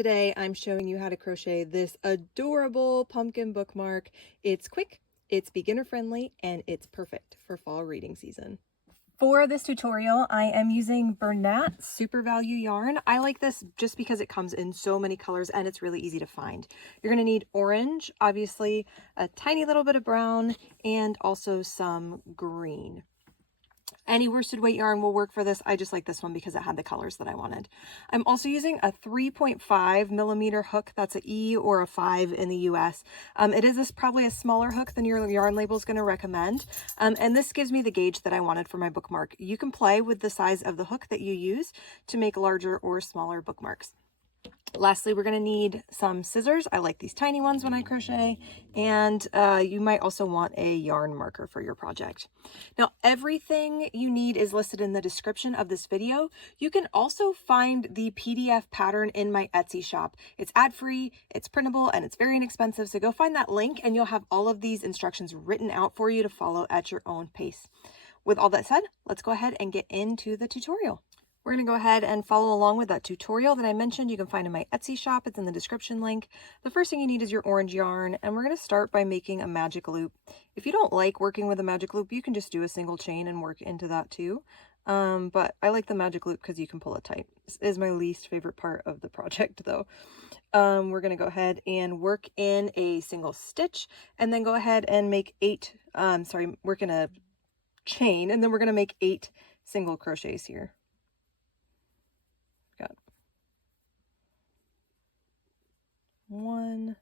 Today I'm showing you how to crochet this adorable pumpkin bookmark. It's quick, it's beginner friendly, and it's perfect for fall reading season. For this tutorial, I am using Bernat Super Value yarn. I like this just because it comes in so many colors and it's really easy to find. You're gonna need orange, obviously, a tiny little bit of brown, and also some green. Any worsted weight yarn will work for this. I just like this one because it had the colors that I wanted. I'm also using a 3.5 millimeter hook. That's an E or a 5 in the US. It is probably a smaller hook than your yarn label is going to recommend. And this gives me the gauge that I wanted for my bookmark. You can play with the size of the hook that you use to make larger or smaller bookmarks. Lastly, we're going to need some scissors. I like these tiny ones when I crochet, and you might also want a yarn marker for your project. Now, everything you need is listed in the description of this video. You can also find the PDF pattern in my Etsy shop. It's ad-free, it's printable, and it's very inexpensive, so go find that link and you'll have all of these instructions written out for you to follow at your own pace. With all that said, let's go ahead and get into the tutorial. We're going to go ahead and follow along with that tutorial that I mentioned you can find in my Etsy shop. It's in the description link. The first thing you need is your orange yarn, and we're going to start by making a magic loop. If you don't like working with a magic loop, you can just do a single chain and work into that too. But I like the magic loop because you can pull it tight. This is my least favorite part of the project though. We're going to go ahead and work in a single stitch and then go ahead and make work in a chain, and then we're going to make 8 single crochets here. Got 1,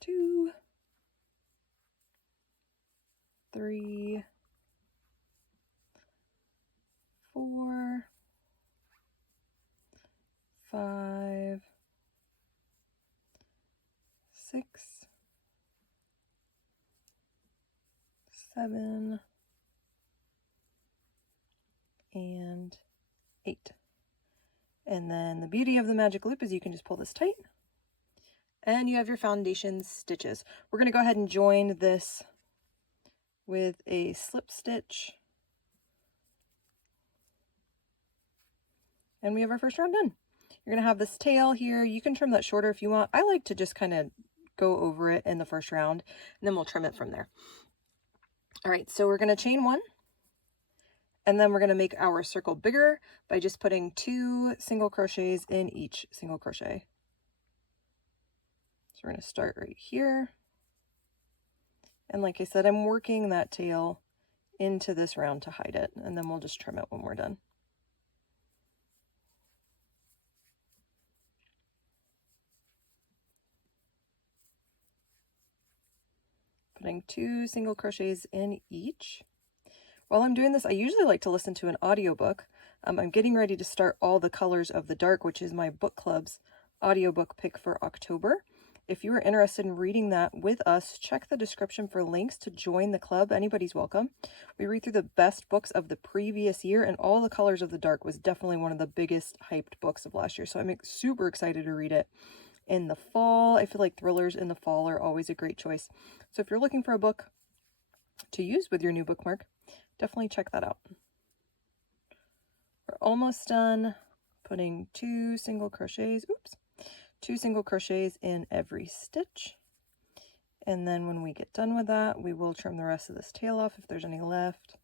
2, 3, 4, 5, 6, 7, and 8. And then the beauty of the magic loop is you can just pull this tight and you have your foundation stitches. We're going to go ahead and join this with a slip stitch, and we have our first round done. You're going to have this tail here. You can trim that shorter if you want. I like to just kind of go over it in the first round, and then we'll trim it from there. All right, so we're going to chain 1. And then we're going to make our circle bigger by just putting 2 single crochets in each single crochet. So we're going to start right here. And like I said, I'm working that tail into this round to hide it, and then we'll just trim it when we're done. Putting 2 single crochets in each. While I'm doing this, I usually like to listen to an audiobook. I'm getting ready to start All the Colors of the Dark, which is my book club's audiobook pick for October. If you are interested in reading that with us, check the description for links to join the club. Anybody's welcome. We read through the best books of the previous year, and All the Colors of the Dark was definitely one of the biggest hyped books of last year, so I'm super excited to read it in the fall. I feel like thrillers in the fall are always a great choice. So if you're looking for a book to use with your new bookmark, definitely check that out. We're almost done. Putting 2 single crochets, 2 single crochets in every stitch. And then when we get done with that, we will trim the rest of this tail off if there's any left.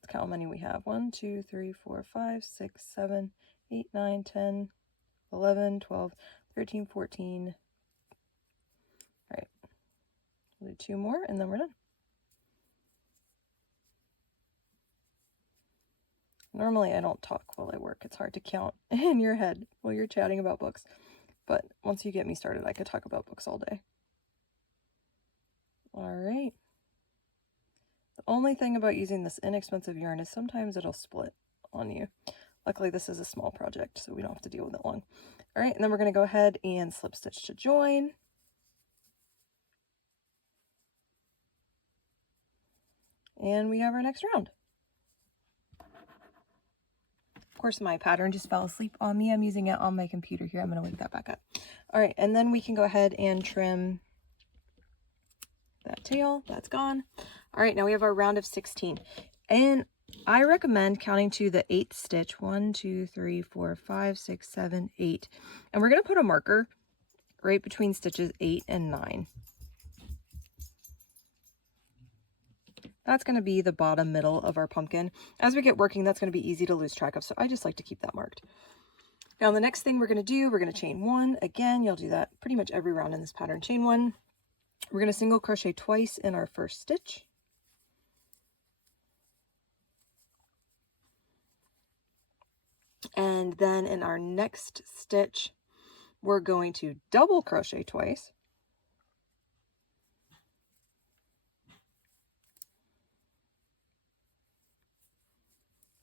Let's count how many we have. 1, 2, 3, 4, 5, 6, 7, 8, 9, 10, 11, 12, 13, 14. All right, we'll do 2 more and then we're done. Normally I don't talk while I work. It's hard to count in your head while you're chatting about books. But once you get me started, I could talk about books all day. All right. The only thing about using this inexpensive yarn is sometimes it'll split on you. Luckily, this is a small project, so we don't have to deal with it long. All right, and then we're going to go ahead and slip stitch to join. And we have our next round. Of course, my pattern just fell asleep on me. I'm using it on my computer here. I'm going to wake that back up. All right, and then we can go ahead and trim that tail, that's gone. All right, now we have our round of 16. And I recommend counting to the 8th stitch. 1, 2, 3, 4, 5, 6, 7, 8. And we're going to put a marker right between stitches 8 and 9. That's going to be the bottom middle of our pumpkin. As we get working, that's going to be easy to lose track of, so I just like to keep that marked. Now the next thing we're going to do, we're going to chain 1. Again, you'll do that pretty much every round in this pattern. Chain 1. We're going to single crochet twice in our first stitch. And then in our next stitch, we're going to double crochet twice.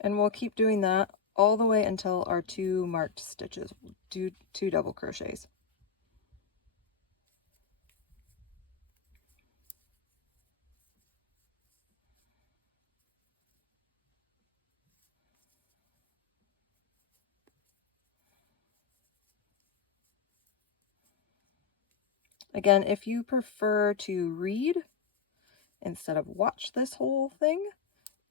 And we'll keep doing that all the way until our 2 marked stitches. We'll do 2 double crochets. Again, if you prefer to read instead of watch this whole thing,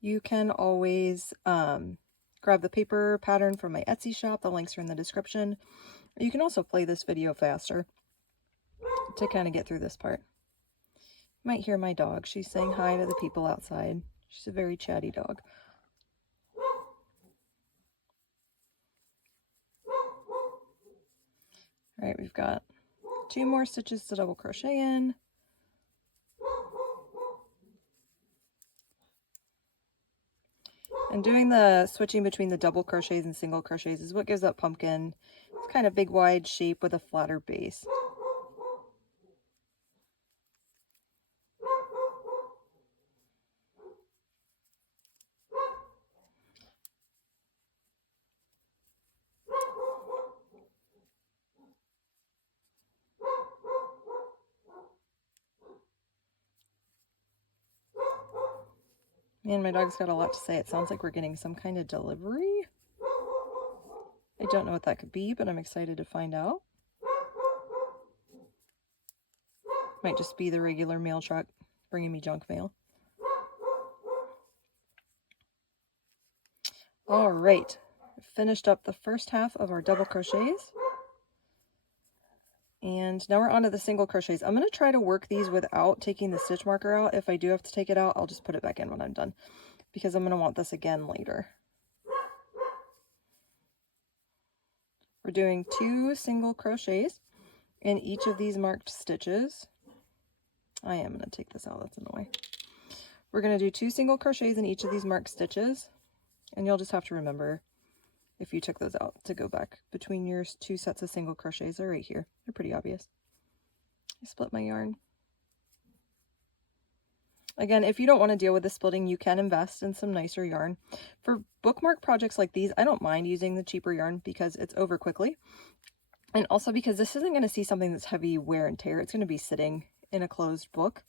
you can always grab the paper pattern from my Etsy shop. The links are in the description. You can also play this video faster to kind of get through this part. You might hear my dog. She's saying hi to the people outside. She's a very chatty dog. All right, we've got 2 more stitches to double crochet in. And doing the switching between the double crochets and single crochets is what gives that pumpkin this kind of big wide shape with a flatter base. Man, my dog's got a lot to say. It sounds like we're getting some kind of delivery. I don't know what that could be, but I'm excited to find out. Might just be the regular mail truck bringing me junk mail. All right, finished up the first half of our double crochets. And now we're on to the single crochets. I'm going to try to work these without taking the stitch marker out. If I do have to take it out, I'll just put it back in when I'm done, because I'm going to want this again later. We're doing 2 single crochets in each of these marked stitches. I am going to take this out, that's in the way. We're going to do 2 single crochets in each of these marked stitches, and you'll just have to remember, if you took those out, to go back between your 2 sets of single crochets. They're right here. They're pretty obvious. I split my yarn. Again, if you don't want to deal with the splitting, you can invest in some nicer yarn. For bookmark projects like these, I don't mind using the cheaper yarn because it's over quickly. And also because this isn't going to see something that's heavy wear and tear. It's going to be sitting in a closed book.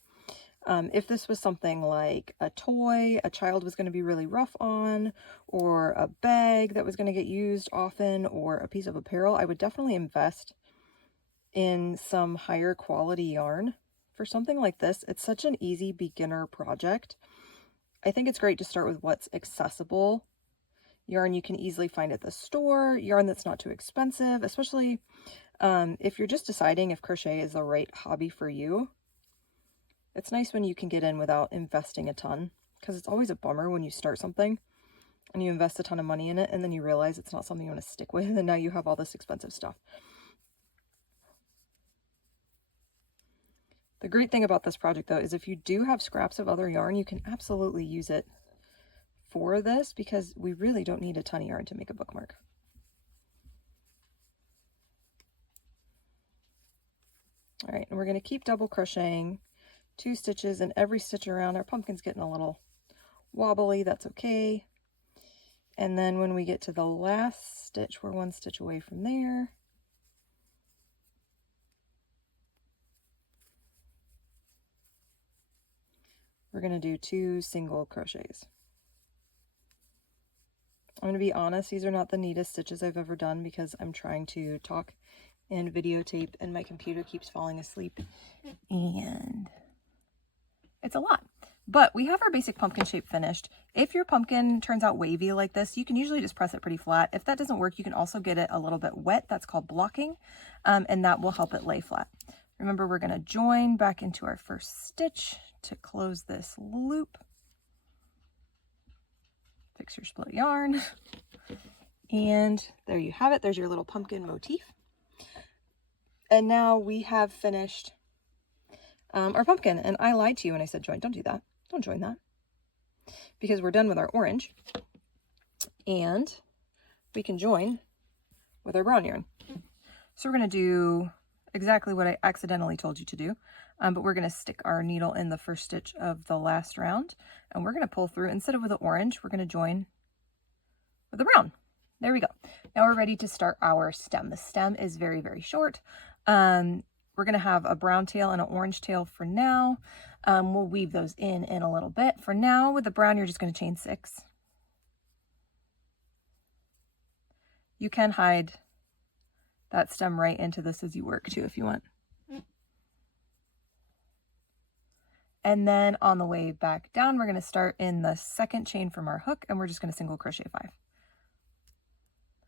If this was something like a toy a child was going to be really rough on, or a bag that was going to get used often, or a piece of apparel, I would definitely invest in some higher quality yarn. For something like this, it's such an easy beginner project. I think it's great to start with what's accessible. Yarn you can easily find at the store, yarn that's not too expensive, especially if you're just deciding if crochet is the right hobby for you. It's nice when you can get in without investing a ton, because it's always a bummer when you start something and you invest a ton of money in it and then you realize it's not something you want to stick with, and now you have all this expensive stuff. The great thing about this project, though, is if you do have scraps of other yarn, you can absolutely use it for this, because we really don't need a ton of yarn to make a bookmark. All right, and we're going to keep double crocheting 2 stitches in every stitch around. Our pumpkin's getting a little wobbly, that's okay. And then when we get to the last stitch, we're 1 stitch away from there. We're going to do 2 single crochets. I'm going to be honest, these are not the neatest stitches I've ever done, because I'm trying to talk and videotape and my computer keeps falling asleep. And It's a lot. But we have our basic pumpkin shape finished. If your pumpkin turns out wavy like this, you can usually just press it pretty flat. If that doesn't work, you can also get it a little bit wet. That's called blocking, and that will help it lay flat. Remember, we're going to join back into our first stitch to close this loop. Fix your split yarn. And there you have it. There's your little pumpkin motif. And now we have finished our pumpkin. And I lied to you when I said join. Don't do that. Don't join that. Because we're done with our orange. And we can join with our brown yarn. So we're going to do exactly what I accidentally told you to do. But we're going to stick our needle in the first stitch of the last round. And we're going to pull through. Instead of with the orange, we're going to join with the brown. There we go. Now we're ready to start our stem. The stem is very, very short. We're going to have a brown tail and an orange tail for now. We'll weave those in a little bit. For now, with the brown, you're just going to chain 6. You can hide that stem right into this as you work too, if you want. And then on the way back down, we're going to start in the second chain from our hook, and we're just going to single crochet 5.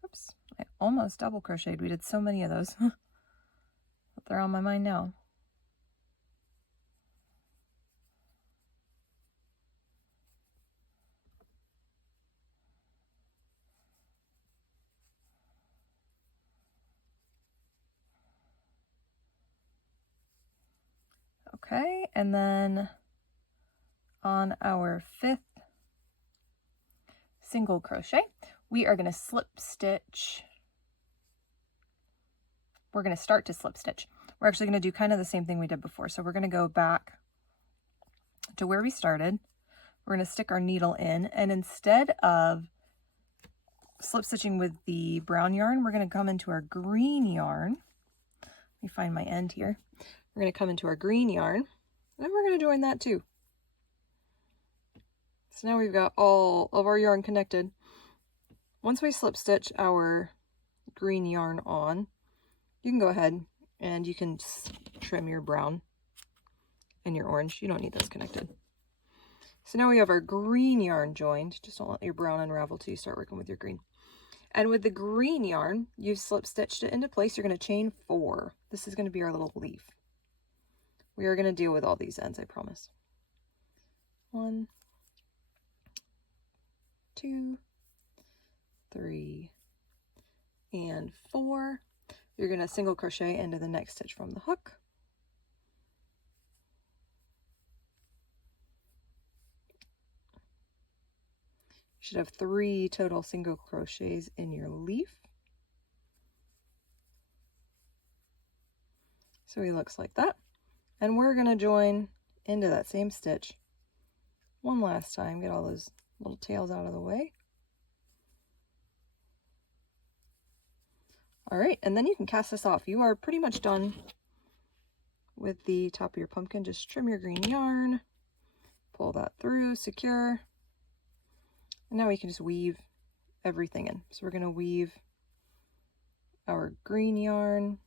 Oops, I almost double crocheted. We did so many of those. But they're on my mind now. Okay, and then on our 5th single crochet, we are going to slip stitch. We're going to start to slip stitch. We're actually going to do kind of the same thing we did before. So we're going to go back to where we started. We're going to stick our needle in, and instead of slip stitching with the brown yarn, we're going to come into our green yarn. Let me find my end here. We're going to come into our green yarn, and we're going to join that too. So now we've got all of our yarn connected. Once we slip stitch our green yarn on, you can go ahead and you can trim your brown and your orange. You don't need those connected. So now we have our green yarn joined. Just don't let your brown unravel till you start working with your green. And with the green yarn, you've slip stitched it into place. You're going to chain 4. This is going to be our little leaf. We are going to deal with all these ends, I promise. 1, 2, 3, and 4. You're going to single crochet into the next stitch from the hook. You should have 3 total single crochets in your leaf. So he looks like that. And we're going to join into that same stitch one last time. Get all those little tails out of the way. All right, and then you can cast this off. You are pretty much done with the top of your pumpkin. Just trim your green yarn, pull that through, secure. And now we can just weave everything in. So we're going to weave our green yarn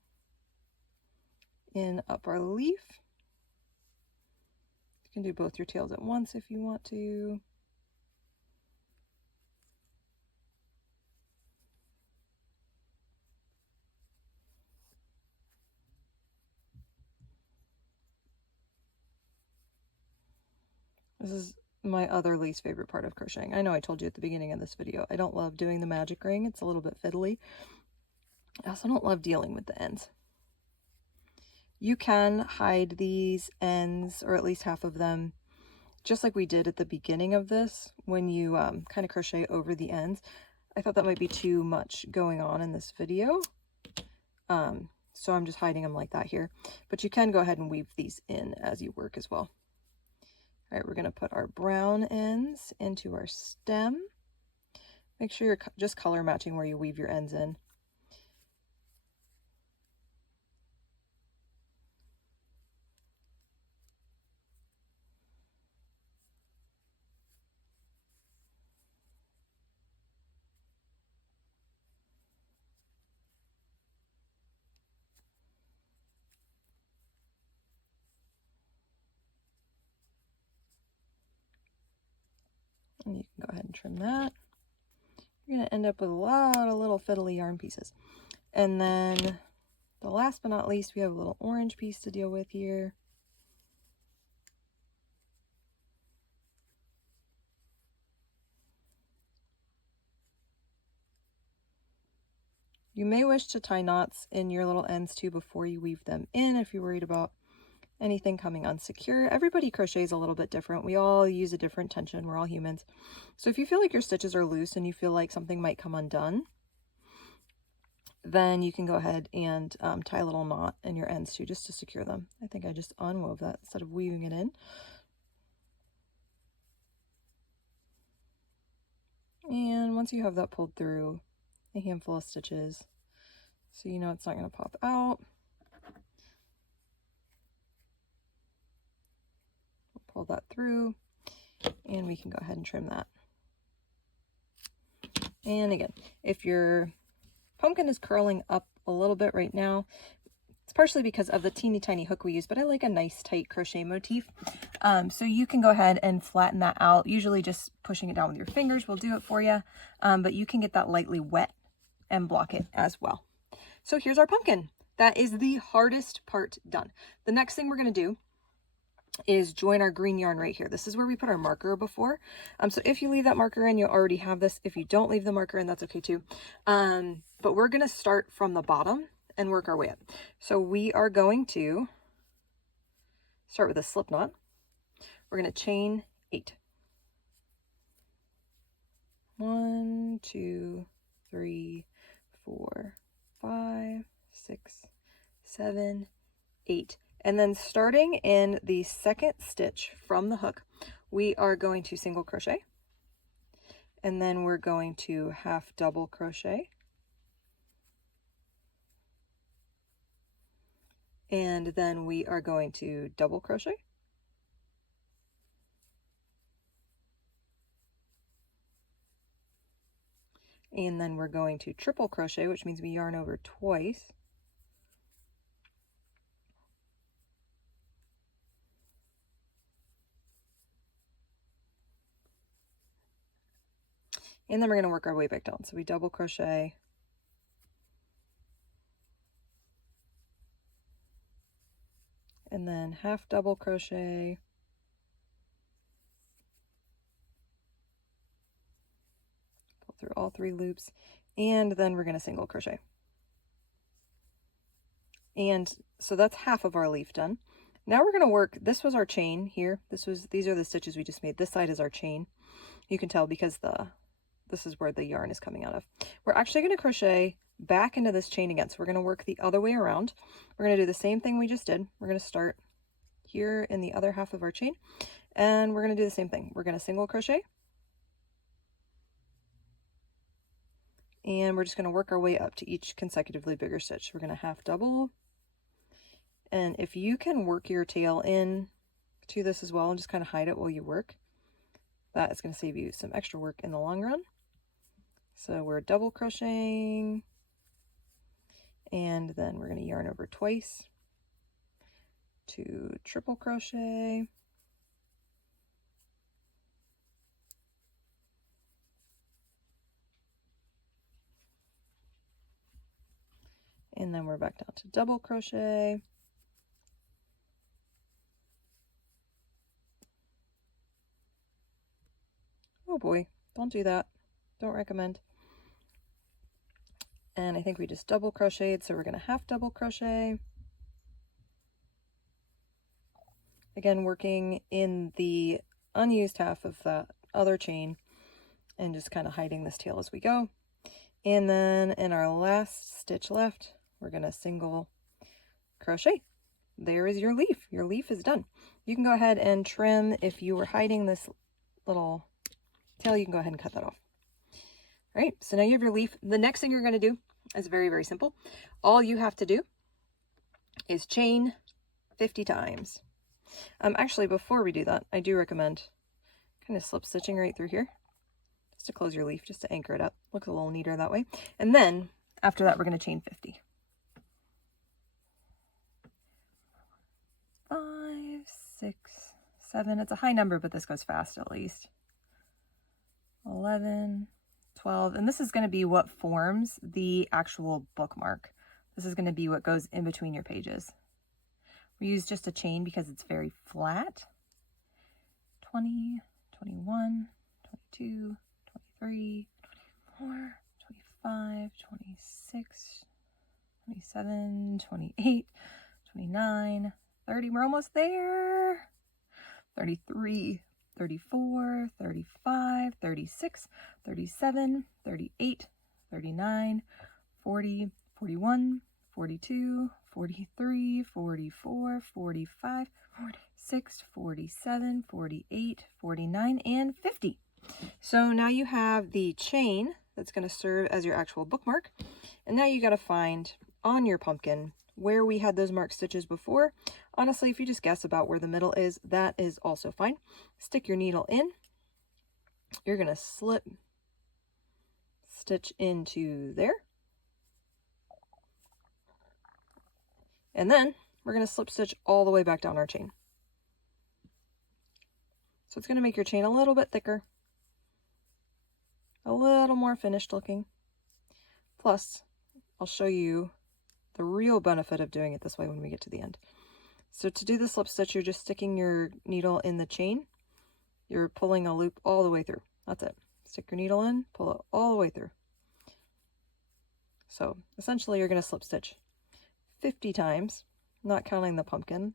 in up our leaf. You can do both your tails at once if you want to. This is my other least favorite part of crocheting. I know I told you at the beginning of this video, I don't love doing the magic ring. It's a little bit fiddly. I also don't love dealing with the ends. You can hide these ends, or at least half of them, just like we did at the beginning of this, when you kind of crochet over the ends. I thought that might be too much going on in this video. So I'm just hiding them like that here. But you can go ahead and weave these in as you work as well. All right, we're going to put our brown ends into our stem. Make sure you're just color matching where you weave your ends in. And you can go ahead and trim that. You're going to end up with a lot of little fiddly yarn pieces. And then the last but not least, we have a little orange piece to deal with here. You may wish to tie knots in your little ends too before you weave them in if you're worried about anything coming unsecure. Everybody crochets a little bit different. We all use a different tension. We're all humans. So if you feel like your stitches are loose and you feel like something might come undone, then you can go ahead and tie a little knot in your ends too, just to secure them. I think I just unwove that instead of weaving it in. And once you have that pulled through a handful of stitches, so you know it's not going to pop out, pull that through, and we can go ahead and trim that. And again, if your pumpkin is curling up a little bit right now, it's partially because of the teeny tiny hook we use, but I like a nice tight crochet motif. So you can go ahead and flatten that out. Usually just pushing it down with your fingers will do it for you, but you can get that lightly wet and block it as well. So here's our pumpkin. That is the hardest part done. The next thing we're going to do is join our green yarn right here. This is where we put our marker before. So if you leave that marker in, you'll already have this. If you don't leave the marker in, that's okay too. But we're going to start from the bottom and work our way up. So we are going to start with a slip knot. We're going to chain 8. 1, 2, 3, 4, 5, 6, 7, 8. And then starting in the second stitch from the hook, we are going to single crochet. And then we're going to half double crochet. And then we are going to double crochet. And then we're going to triple crochet, which means we yarn over twice. And then we're going to work our way back down. So we double crochet. And then half double crochet. Pull through all 3 loops. And then we're going to single crochet. And so that's half of our leaf done. Now we're going to work, this was our chain here. These are the stitches we just made. This side is our chain. You can tell because this is where the yarn is coming out of. We're actually going to crochet back into this chain again. So we're going to work the other way around. We're going to do the same thing we just did. We're going to start here in the other half of our chain, and we're going to do the same thing. We're going to single crochet, and we're just going to work our way up to each consecutively bigger stitch. We're going to half double, and if you can work your tail in to this as well and just kind of hide it while you work, that is going to save you some extra work in the long run. So we're double crocheting, and then we're going to yarn over twice to triple crochet, and then we're back down to double crochet, oh boy, don't do that, don't recommend. And I think we just double crocheted, so we're going to half double crochet. Again, working in the unused half of that other chain and just kind of hiding this tail as we go. And then in our last stitch left, we're going to single crochet. There is your leaf. Your leaf is done. You can go ahead and trim. If you were hiding this little tail, you can go ahead and cut that off. All right, so now you have your leaf. The next thing you're going to do is very, very simple. All you have to do is chain 50 times. Actually, before we do that, I do recommend kind of slip stitching right through here just to close your leaf, just to anchor it up. Looks a little neater that way. And then after that, we're going to chain 50. 5, 6, 7. It's a high number, but this goes fast at least. 11, 12, and this is going to be what forms the actual bookmark. This is going to be what goes in between your pages. We use just a chain because it's very flat. 20, 21, 22, 23, 24, 25, 26, 27, 28, 29, 30. We're almost there. 33, 34, 35, 36, 37, 38, 39, 40, 41, 42, 43, 44, 45, 46, 47, 48, 49, and 50. So now you have the chain that's going to serve as your actual bookmark. And now you got to find on your pumpkin where we had those marked stitches before. Honestly, if you just guess about where the middle is, that is also fine. Stick your needle in. You're going to slip stitch into there. And then we're going to slip stitch all the way back down our chain. So it's going to make your chain a little bit thicker, a little more finished looking. Plus, I'll show you the real benefit of doing it this way when we get to the end. So to do the slip stitch, you're just sticking your needle in the chain. You're pulling a loop all the way through. That's it. Stick your needle in, pull it all the way through. So essentially you're going to slip stitch 50 times, not counting the pumpkin.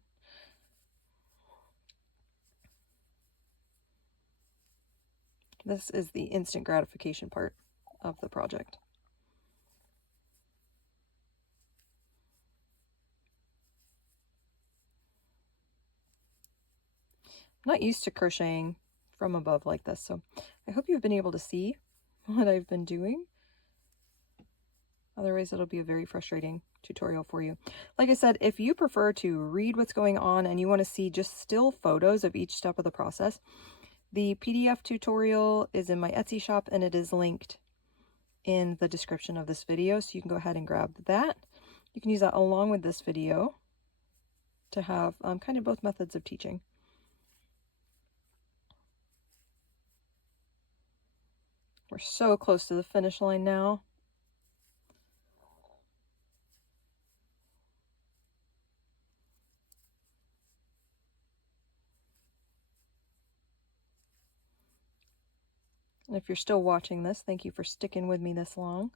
This is the instant gratification part of the project. I'm not used to crocheting from above like this, so I hope you've been able to see what I've been doing. Otherwise, it'll be a very frustrating tutorial for you. Like I said, if you prefer to read what's going on and you want to see just still photos of each step of the process, the PDF tutorial is in my Etsy shop and it is linked in the description of this video, so you can go ahead and grab that. You can use that along with this video to have kind of both methods of teaching. We're so close to the finish line now. And if you're still watching this, thank you for sticking with me this long.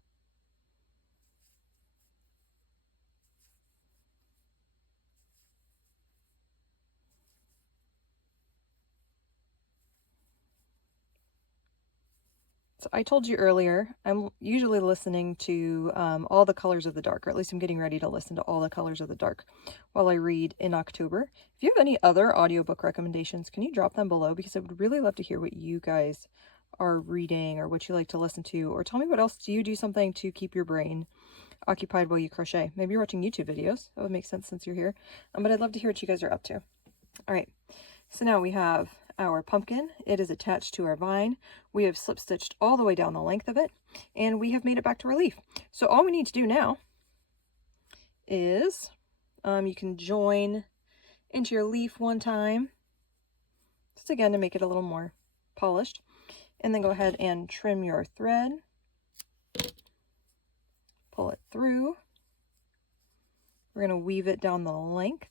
So I told you earlier, I'm usually listening to All the Colors of the Dark, or at least I'm getting ready to listen to All the Colors of the Dark while I read in October. If you have any other audiobook recommendations, can you drop them below? Because I would really love to hear what you guys are reading or what you like to listen to, or tell me what else. Do you do something to keep your brain occupied while you crochet? Maybe you're watching YouTube videos. That would make sense since you're here. But I'd love to hear what you guys are up to. All right, so now we have our pumpkin. It is attached to our vine. We have slip stitched all the way down the length of it, and we have made it back to our leaf. So all we need to do now is you can join into your leaf one time, just again to make it a little more polished, and then go ahead and trim your thread, pull it through. We're going to weave it down the length.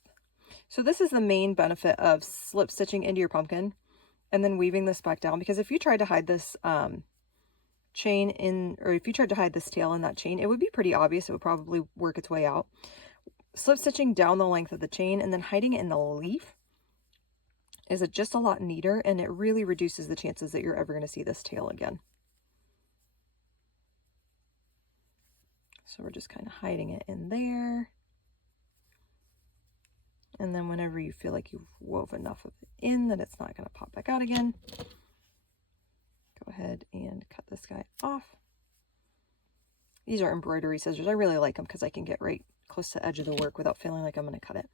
So this is the main benefit of slip stitching into your pumpkin and then weaving this back down, because if you tried to hide this chain in, or if you tried to hide this tail in that chain, it would be pretty obvious. It would probably work its way out. Slip stitching down the length of the chain and then hiding it in the leaf is just a lot neater, and it really reduces the chances that you're ever going to see this tail again. So we're just kind of hiding it in there. And then whenever you feel like you've wove enough of it in that it's not going to pop back out again, go ahead and cut this guy off. These are embroidery scissors. I really like them because I can get right close to the edge of the work without feeling like I'm going to cut it.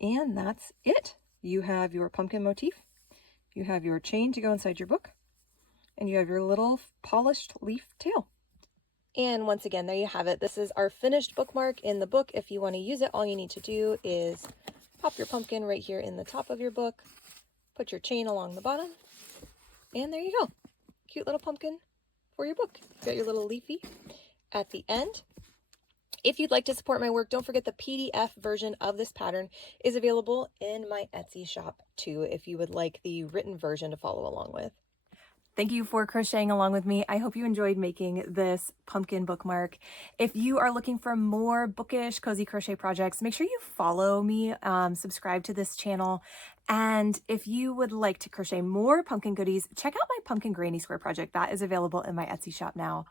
And that's it. You have your pumpkin motif, you have your chain to go inside your book, and you have your little polished leaf tail. And once again, there you have it. This is our finished bookmark in the book. If you want to use it, all you need to do is pop your pumpkin right here in the top of your book, put your chain along the bottom, and there you go. cute little pumpkin for your book. You've got your little leafy at the end. If you'd like to support my work, don't forget the PDF version of this pattern is available in my Etsy shop too, if you would like the written version to follow along with. Thank you for crocheting along with me. I hope you enjoyed making this pumpkin bookmark. If you are looking for more bookish, cozy crochet projects, make sure you follow me, subscribe to this channel. And if you would like to crochet more pumpkin goodies, check out my pumpkin granny square project. That is available in my Etsy shop now.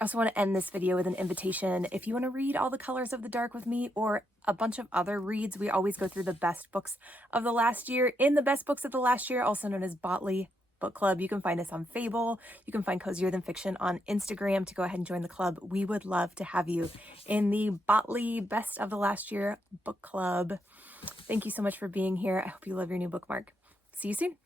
I also want to end this video with an invitation. If you want to read All the Colors of the Dark with me or a bunch of other reads, we always go through the best books of the last year in the best books of the last year, also known as Botley Book Club. You can find us on Fable. You can find Cozier Than Fiction on Instagram to go ahead and join the club. We would love to have you in the Botley Best of the Last Year Book Club. Thank you so much for being here. I hope you love your new bookmark. See you soon.